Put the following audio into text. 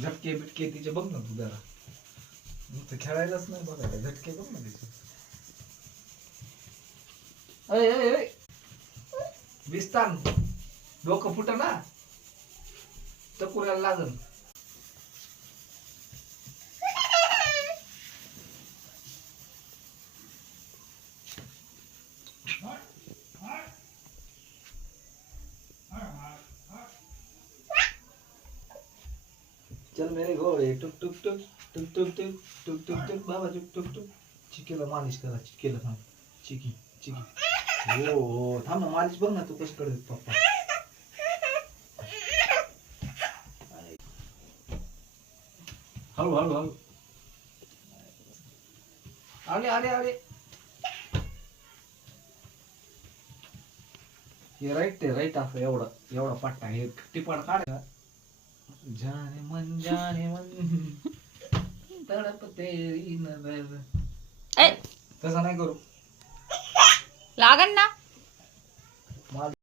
झटके बिटके तिचे बघ ना तू जरा. नुसतं खेळायलाच नाही बघायला, झटके बघ ना तिचे. विस्तान डोकं फुट ना टकुऱ्याला लागल. चल मेरे घोड़े टुक टुक टुक टुक टुक टुक टुक टुक टुक बाबा टुक टुक टुक. चिकीला मालिश करा, चिकीला थांब. चिकी चिकी हो हो थांब ना, मालिश बघ ना तू कसं करत पप्पा. हळू हळू हळू. आले आले आले. हे राईट ते राईट असं एवढं एवढा पट्टा हे टिपाड काढ. जाने मन तडप तेरी नजर. तसं नाही करू लागन ना.